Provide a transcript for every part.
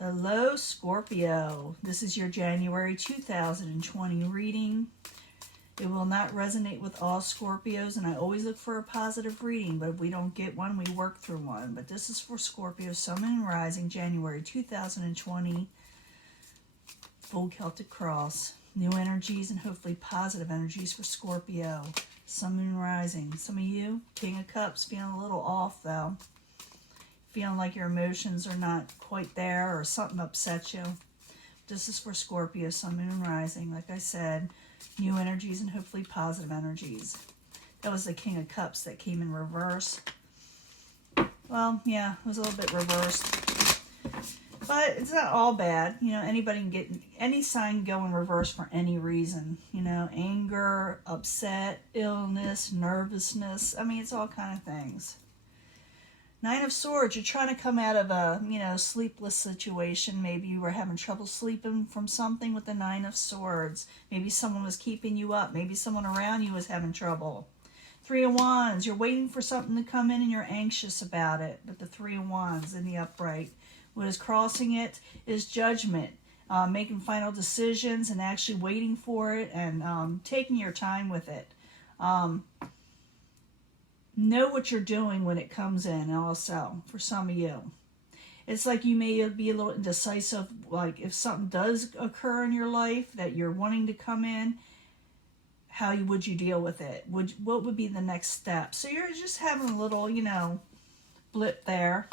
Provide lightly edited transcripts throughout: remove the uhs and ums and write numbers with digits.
Hello, Scorpio. This is your January 2020 reading. It will not resonate with all Scorpios, and I always look for a positive reading, but if we don't get one, we work through one. But this is for Scorpio, Sun and Rising, January 2020, full Celtic cross. New energies and hopefully positive energies for Scorpio, Sun and Rising. Some of you, King of Cups, feeling a little off though. Feeling like your emotions are not quite there or something upsets you. This is for Scorpio, Sun, Moon, and Rising. Like I said, new energies and hopefully positive energies. That was the King of Cups that came in reverse. Well, yeah, it was a little bit reversed. But it's not all bad. You know, anybody can get, any sign go in reverse for any reason. You know, anger, upset, illness, nervousness. I mean, it's all kind of things. Nine of Swords, you're trying to come out of a, sleepless situation. Maybe you were having trouble sleeping from something with the Nine of Swords. Maybe someone was keeping you up. Maybe someone around you was having trouble. Three of Wands, you're waiting for something to come in and you're anxious about it. But the Three of Wands in the upright. What is crossing it is Judgment. Making final decisions and actually waiting for it and taking your time with it. Know what you're doing when it comes in also, for some of you. It's like you may be a little indecisive, like if something does occur in your life that you're wanting to come in, how would you deal with it? What would be the next step? So you're just having a little, blip there.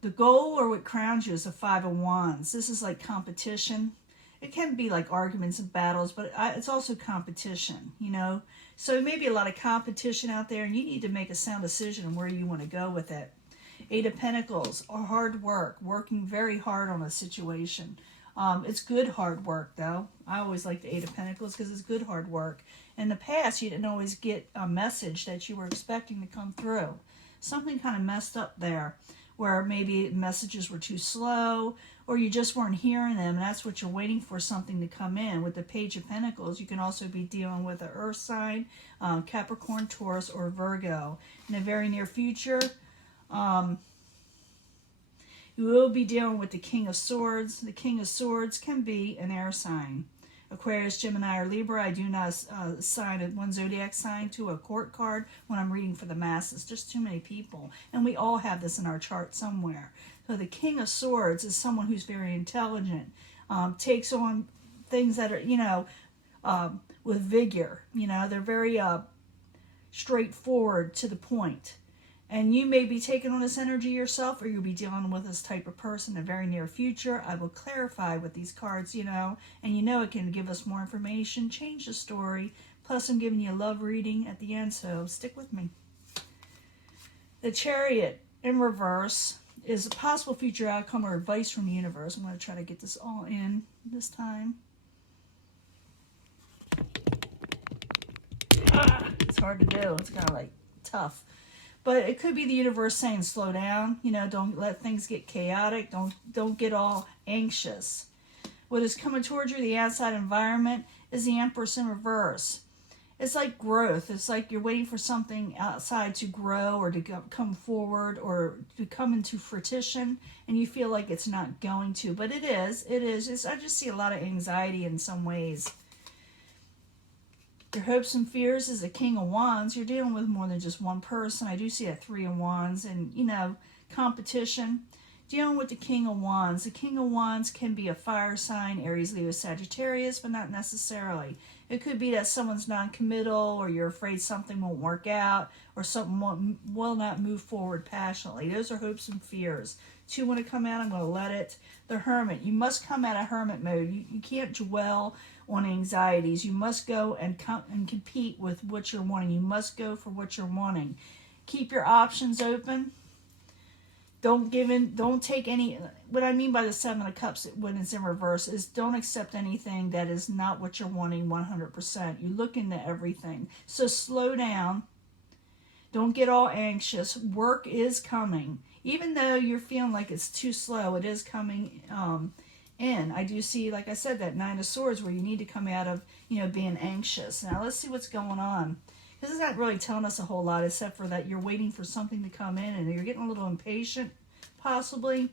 The goal or what crowns you is the Five of Wands. This is like competition. It can be like arguments and battles, but it's also competition, So maybe a lot of competition out there, and you need to make a sound decision on where you want to go with it. Eight of Pentacles, or hard work, working very hard on a situation. It's good hard work, though. I always like the Eight of Pentacles because it's good hard work. In the past, you didn't always get a message that you were expecting to come through. Something kind of messed up there, where maybe messages were too slow, or you just weren't hearing them, and that's what you're waiting for, something to come in. With the Page of Pentacles, you can also be dealing with an earth sign, Capricorn, Taurus, or Virgo. In the very near future, you will be dealing with the King of Swords. The King of Swords can be an air sign. Aquarius, Gemini, or Libra. I do not assign one zodiac sign to a court card when I'm reading for the masses. Just too many people. And we all have this in our chart somewhere. So the King of Swords is someone who's very intelligent, takes on things that are, with vigor. They're very straightforward, to the point. And you may be taking on this energy yourself, or you'll be dealing with this type of person in the very near future. I will clarify with these cards, and it can give us more information, change the story. Plus, I'm giving you a love reading at the end, so stick with me. The Chariot in reverse is a possible future outcome or advice from the universe. I'm going to try to get this all in this time. It's hard to do. It's kind of like tough. But it could be the universe saying, slow down. Don't let things get chaotic. Don't get all anxious. What is coming towards you, the outside environment, is the Empress in reverse. It's like growth. It's like you're waiting for something outside to grow or to come forward or to come into fruition, and you feel like it's not going to. But it is. It is. I just see a lot of anxiety in some ways. Your hopes and fears is a King of Wands. You're dealing with more than just one person. I do see a Three of Wands and, competition. Dealing with the King of Wands. The King of Wands can be a fire sign, Aries, Leo, Sagittarius, but not necessarily. It could be that someone's non-committal, or you're afraid something won't work out, or something will not move forward passionately. Those are hopes and fears. Two want to come out, I'm going to let it. The Hermit. You must come out of hermit mode. You can't dwell on anxieties. You must go and compete with what you're wanting. You must go for what you're wanting. Keep your options open. Don't give in. Don't take any. What I mean by the Seven of Cups when it's in reverse is don't accept anything that is not what you're wanting 100%. You look into everything. So slow down. Don't get all anxious. Work is coming. Even though you're feeling like it's too slow, it is coming in. I do see, like I said, that Nine of Swords where you need to come out of, being anxious. Now let's see what's going on. This is not really telling us a whole lot, except for that you're waiting for something to come in and you're getting a little impatient, possibly.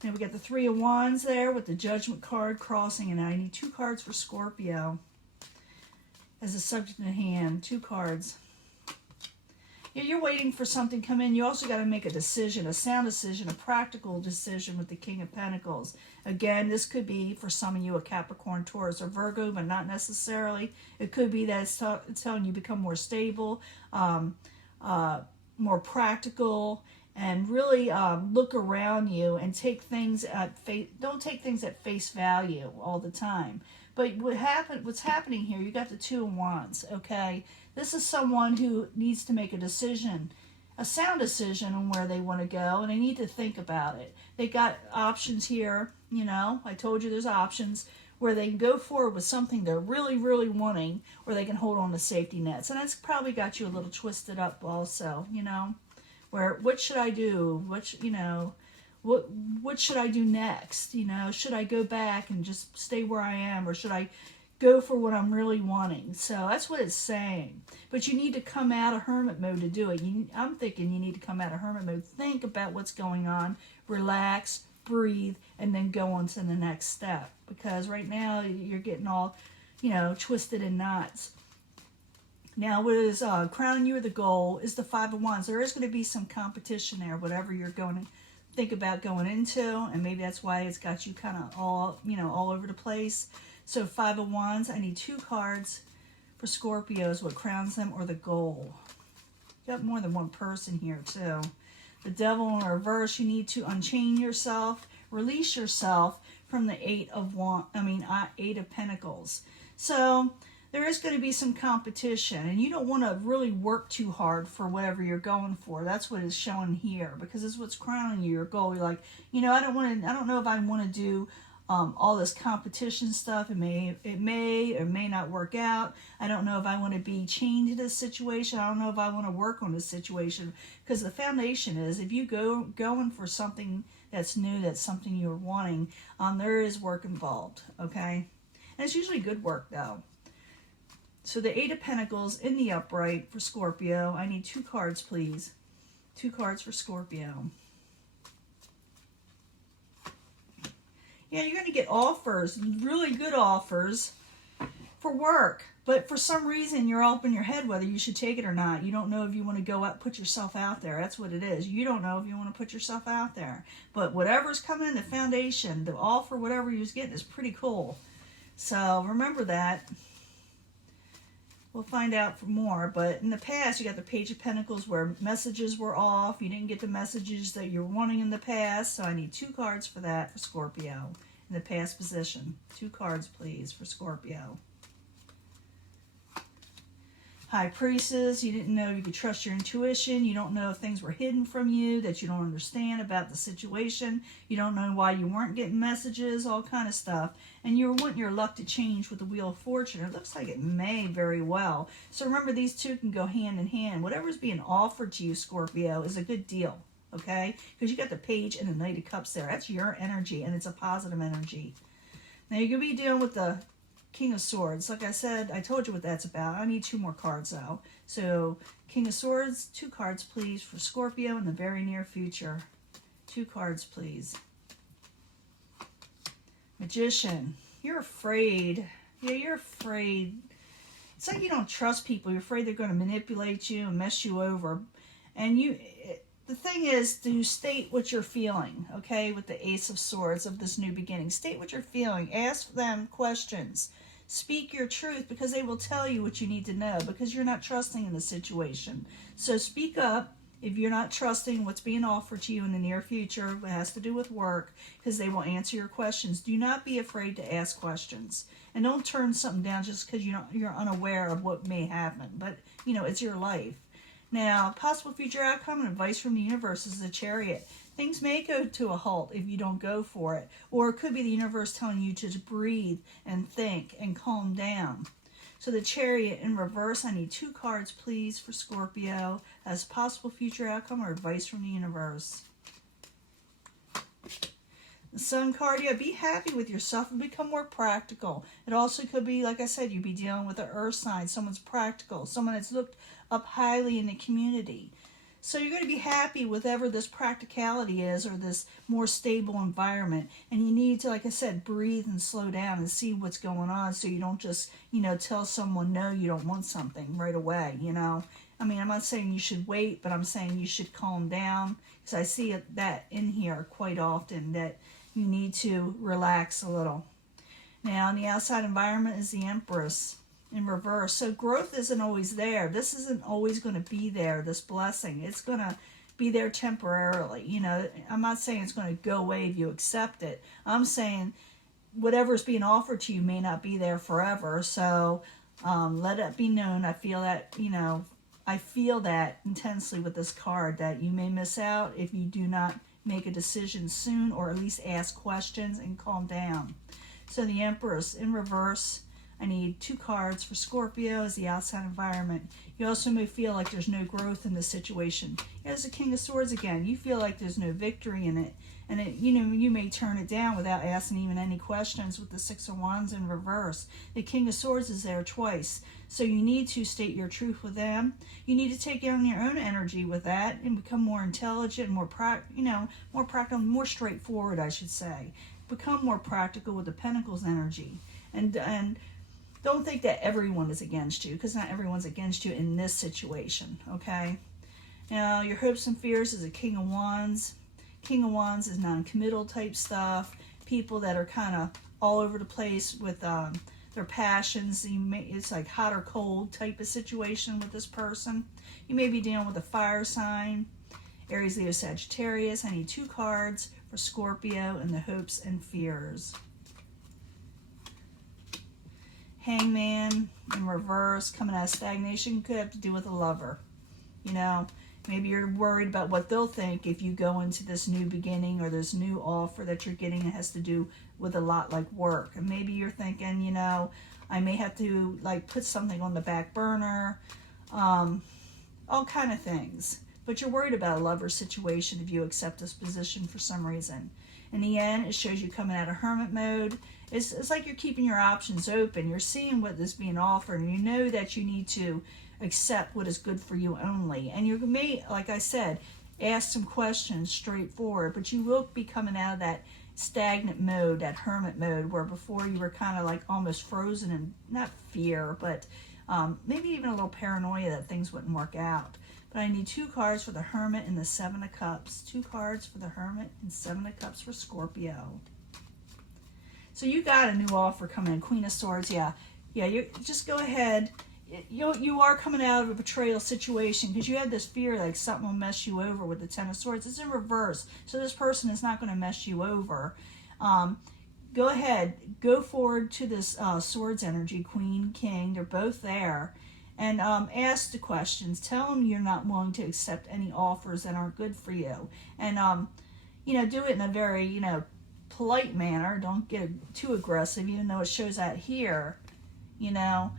Then we got the Three of Wands there with the Judgment card crossing, and I need 2 cards for Scorpio as a subject in hand. 2 cards. Yeah, you're waiting for something to come in. You also got to make a decision, a sound decision, a practical decision with the King of Pentacles. Again, this could be for some of you a Capricorn, Taurus, or Virgo, but not necessarily. It could be that it's telling you become more stable, more practical, and really look around you and take things at don't take things at face value all the time. But what's happening here, you got the Two of Wands, okay? This is someone who needs to make a decision, a sound decision on where they want to go, and they need to think about it. They got options here, you know, I told you there's options where they can go forward with something they're really, really wanting, or they can hold on to safety nets. And that's probably got you a little twisted up also, you know, where what should I do? What should I do next? You know, should I go back and just stay where I am, or should I go for what I'm really wanting? So that's what it's saying. But you need to come out of hermit mode to do it. I'm thinking you need to come out of hermit mode. Think about what's going on. Relax, breathe, and then go on to the next step. Because right now you're getting all, you know, twisted in knots. Now, what is crowning you with the goal is the Five of Wands. There is going to be some competition there, whatever you're going to think about going into, and maybe that's why it's got you kind of all, you know, all over the place. So Five of Wands, I need 2 cards for Scorpios, what crowns them, or the goal. You got more than one person here too. The Devil in reverse, you need to unchain yourself, release yourself from the Eight of Pentacles. So there is going to be some competition, and you don't want to really work too hard for whatever you're going for. That's what is showing here, because it's what's crowning you, your goal. You're like, you know, I don't know if I want to do all this competition stuff. It may or may not work out. I don't know if I want to be chained to this situation. I don't know if I want to work on this situation, because the foundation is, if you going for something that's new, that's something you're wanting, there is work involved, okay? And it's usually good work, though. So the Eight of Pentacles in the upright for Scorpio. I need 2 cards, please. 2 cards for Scorpio. Yeah, you're going to get offers, really good offers for work. But for some reason, you're all up in your head whether you should take it or not. You don't know if you want to go out, put yourself out there. That's what it is. You don't know if you want to put yourself out there. But whatever's coming in the foundation, the offer, whatever you're getting, is pretty cool. So remember that. We'll find out more, but in the past, you got the Page of Pentacles where messages were off. You didn't get the messages that you're wanting in the past, so I need 2 cards for that for Scorpio in the past position. 2 cards, please, for Scorpio. High Priestess, you didn't know you could trust your intuition. You don't know if things were hidden from you that you don't understand about the situation. You don't know why you weren't getting messages, all kind of stuff. And you're wanting your luck to change with the Wheel of Fortune. It looks like it may very well. So remember, these two can go hand in hand. Whatever's being offered to you, Scorpio, is a good deal, okay? Because you got the Page and the Knight of Cups there. That's your energy, and it's a positive energy. Now, you're going to be dealing with the King of Swords. Like I said, I told you what that's about. I need 2 more cards, though. So, King of Swords, 2 cards, please, for Scorpio in the very near future. 2 cards, please. Magician. You're afraid. Yeah, you're afraid. It's like you don't trust people. You're afraid they're going to manipulate you and mess you over. And the thing is to state what you're feeling, okay, with the Ace of Swords of this new beginning. State what you're feeling. Ask them questions. Speak your truth, because they will tell you what you need to know, because you're not trusting in the situation. So speak up if you're not trusting what's being offered to you in the near future. It has to do with work, because they will answer your questions. Do not be afraid to ask questions. And don't turn something down just because you're unaware of what may happen. But, you know, it's your life. Now, possible future outcome and advice from the universe is the Chariot. Things may go to a halt if you don't go for it. Or it could be the universe telling you to just breathe and think and calm down. So the Chariot in reverse, I need 2 cards, please, for Scorpio as possible future outcome or advice from the universe. The Sun card, yeah, be happy with yourself and become more practical. It also could be, like I said, you'd be dealing with an earth sign, someone's practical, someone that's looked up highly in the community. So you're going to be happy with whatever this practicality is or this more stable environment. And you need to, like I said, breathe and slow down and see what's going on so you don't just, tell someone no, you don't want something right away, I mean, I'm not saying you should wait, but I'm saying you should calm down because I see that in here quite often that you need to relax a little. Now, in the outside environment is the Empress in reverse. So growth isn't always there. This isn't always going to be there, this blessing. It's going to be there temporarily. I'm not saying it's going to go away if you accept it. I'm saying whatever's being offered to you may not be there forever. So let it be known. I feel that intensely with this card that you may miss out if you do not make a decision soon or at least ask questions and calm down. So the Empress in reverse, I need 2 cards for Scorpio as the outside environment. You also may feel like there's no growth in this situation. Here's the King of Swords again. You feel like there's no victory in it. And you may turn it down without asking even any questions with the 6 of Wands in reverse. The King of Swords is there twice. So you need to state your truth with them. You need to take on your own energy with that and become more intelligent, more practical, more straightforward, I should say. Become more practical with the Pentacles energy. And don't think that everyone is against you, because not everyone's against you in this situation, okay? Now, your hopes and fears is a King of Wands. King of Wands is non-committal type stuff. People that are kind of all over the place with their passions. It's like hot or cold type of situation with this person. You may be dealing with a fire sign. Aries, Leo, Sagittarius. I need 2 cards for Scorpio and the hopes and fears. Hangman in reverse, coming out of stagnation, could have to do with a lover. Maybe you're worried about what they'll think if you go into this new beginning or this new offer that you're getting that has to do with a lot like work. And maybe you're thinking, I may have to put something on the back burner, all kind of things. But you're worried about a lover situation if you accept this position for some reason. In the end, it shows you coming out of hermit mode. It's like you're keeping your options open. You're seeing what is being offered, and you know that you need to accept what is good for you only. And you may, like I said, ask some questions straightforward, but you will be coming out of that stagnant mode, that hermit mode, where before you were kind of almost frozen in, not fear, but maybe even a little paranoia that things wouldn't work out. But I need 2 cards for the Hermit and the 7 of Cups. 2 cards for the Hermit and 7 of Cups for Scorpio. So you got a new offer coming in. Queen of Swords, yeah. You just go ahead. You are coming out of a betrayal situation because you had this fear like something will mess you over with the 10 of Swords. It's in reverse. So this person is not going to mess you over. Go ahead. Go forward to this Swords energy, Queen, King. They're both there. And ask the questions. Tell them you're not willing to accept any offers that aren't good for you. And, do it in a very, polite manner. Don't get too aggressive, even though it shows that here. Don't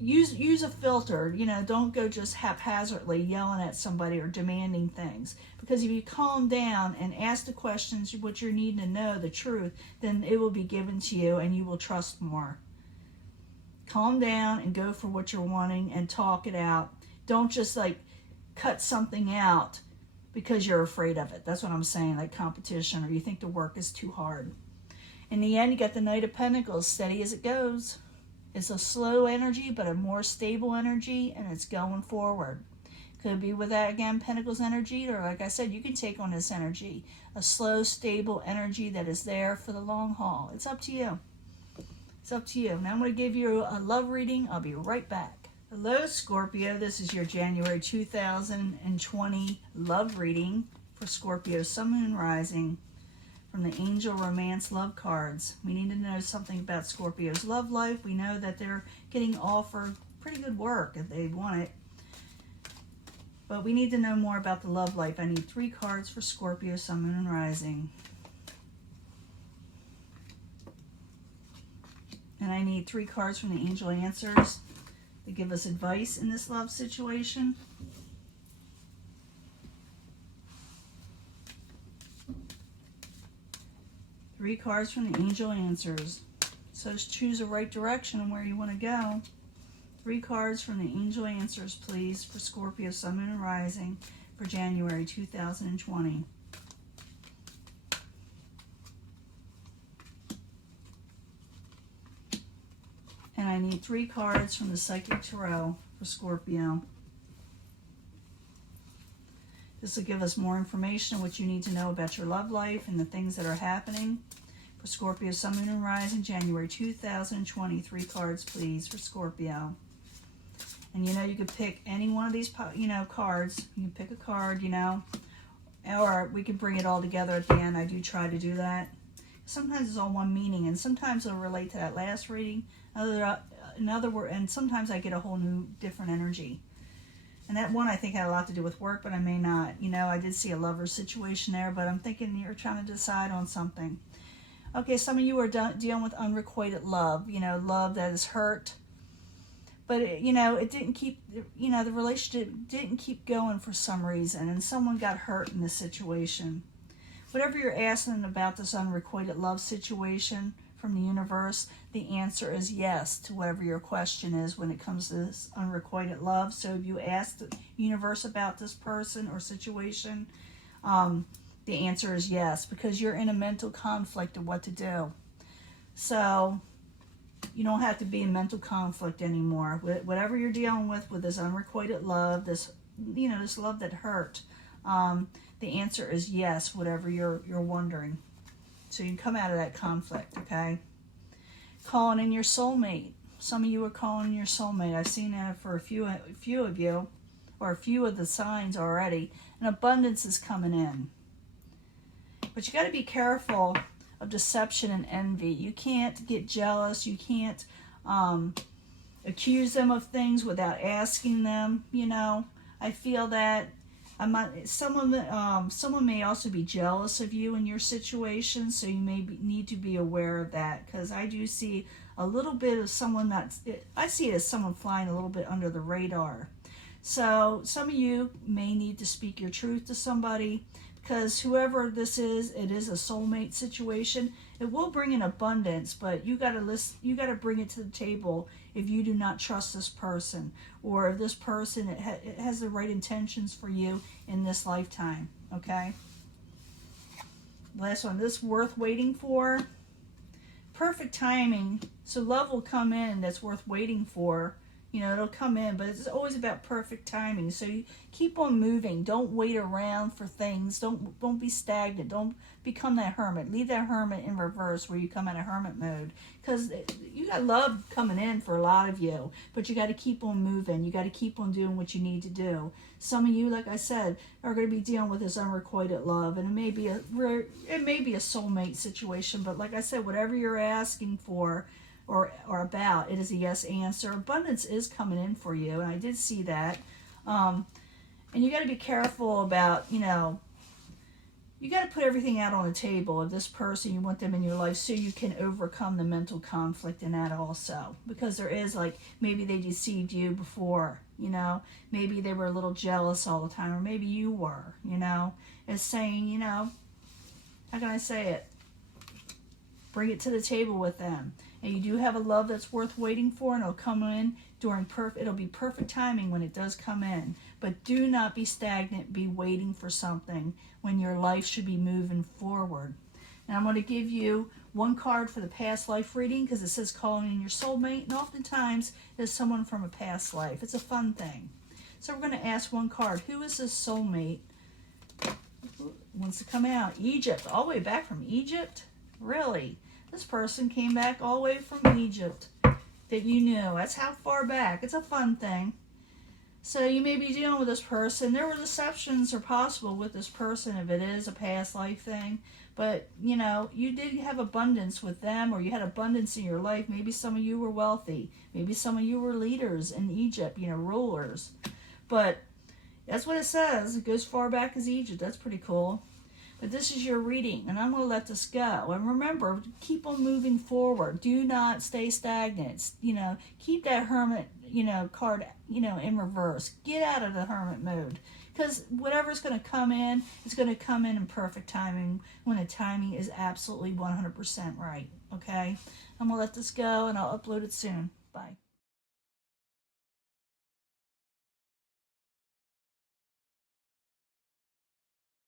use a filter. Don't go just haphazardly yelling at somebody or demanding things. Because if you calm down and ask the questions, what you're needing to know, the truth, then it will be given to you and you will trust more. Calm down and go for what you're wanting and talk it out. Don't just cut something out because you're afraid of it. That's what I'm saying, like competition, or you think the work is too hard. In the end, you got the Knight of Pentacles, steady as it goes. It's a slow energy, but a more stable energy, and it's going forward. Could be with that, again, Pentacles energy, or like I said, you can take on this energy. A slow, stable energy that is there for the long haul. It's up to you. It's up to you. Now I'm going to give you a love reading. I'll be right back. Hello, Scorpio. This is your January 2020 love reading for Scorpio, Sun, Moon, Rising from the Angel Romance Love cards. We need to know something about Scorpio's love life. We know that they're getting offered pretty good work if they want it. But we need to know more about the love life. I need 3 cards for Scorpio, Sun, Moon, and Rising. And I need 3 cards from the Angel Answers to give us advice in this love situation. 3 cards from the angel answers. So just choose the right direction and where you want to go. 3 cards from the angel answers, please, for Scorpio, Sun, Moon, and Rising for January 2020. And I need 3 cards from the Psychic Tarot for Scorpio. This will give us more information on what you need to know about your love life and the things that are happening. For Scorpio, Sun, Moon, and Rising, January 2020. 3 cards, please, for Scorpio. And, you could pick any one of these, cards. You can pick a card, or we could bring it all together at the end. I do try to do that. Sometimes it's all one meaning, and sometimes it'll relate to that last reading. In other words, and sometimes I get a whole new, different energy. And that one I think had a lot to do with work, but I may not. I did see a lover situation there, but I'm thinking you're trying to decide on something. Okay, some of you are dealing with unrequited love, love that is hurt. But, it didn't keep, the relationship didn't keep going for some reason, and someone got hurt in this situation. Whatever you're asking about this unrequited love situation from the universe, the answer is yes to whatever your question is when it comes to this unrequited love. So if you ask the universe about this person or situation, the answer is yes, because you're in a mental conflict of what to do. So you don't have to be in mental conflict anymore. Whatever you're dealing with this unrequited love, this love that hurt, the answer is yes, whatever you're wondering. So you can come out of that conflict, okay? Calling in your soulmate. Some of you are calling in your soulmate. I've seen that for a few of you, or a few of the signs already. And abundance is coming in. But you got to be careful of deception and envy. You can't get jealous. You can't accuse them of things without asking them. I feel that someone may also be jealous of you in your situation, so you may need to be aware of that, because I do see a little bit of someone I see it as someone flying a little bit under the radar. So some of you may need to speak your truth to somebody, because whoever this is, it is a soulmate situation. It will bring in abundance, but you got to bring it to the table if you do not trust this person, or if this person it has the right intentions for you in this lifetime. Okay. Last one. This worth waiting for. Perfect timing. So love will come in that's worth waiting for. It'll come in, but it's always about perfect timing. So you keep on moving. Don't wait around for things. Don't be stagnant. Don't become that hermit. Leave that hermit in reverse where you come in a hermit mode. Because you got love coming in for a lot of you, but you got to keep on moving. You got to keep on doing what you need to do. Some of you, like I said, are going to be dealing with this unrequited love, and it may be a soulmate situation. But like I said, whatever you're asking for, or about, it is a yes answer. Abundance is coming in for you, and I did see that. And you got to be careful about, you got to put everything out on the table of this person. You want them in your life so you can overcome the mental conflict in that also. Because there is, maybe they deceived you before, maybe they were a little jealous all the time, or maybe you were, It's saying, how can I say it? Bring it to the table with them. And you do have a love that's worth waiting for, and it'll come in it'll be perfect timing when it does come in. But do not be stagnant, be waiting for something when your life should be moving forward. And I'm going to give you one card for the past life reading, because it says calling in your soulmate, and oftentimes it's someone from a past life. It's a fun thing. So we're going to ask one card. Who is this soulmate? Who wants to come out? Egypt. All the way back from Egypt? Really? This person came back all the way from Egypt that you knew. That's how far back. It's a fun thing. So you may be dealing with this person. There were deceptions are possible with this person if it is a past life thing. But, you did have abundance with them, or you had abundance in your life. Maybe some of you were wealthy. Maybe some of you were leaders in Egypt, rulers. But that's what it says. It goes far back as Egypt. That's pretty cool. But this is your reading, and I'm going to let this go. And remember, keep on moving forward. Do not stay stagnant. Keep that hermit, card, in reverse. Get out of the hermit mode. because whatever's going to come in, it's going to come in perfect timing when the timing is absolutely 100% right. Okay? I'm going to let this go and I'll upload it soon. Bye.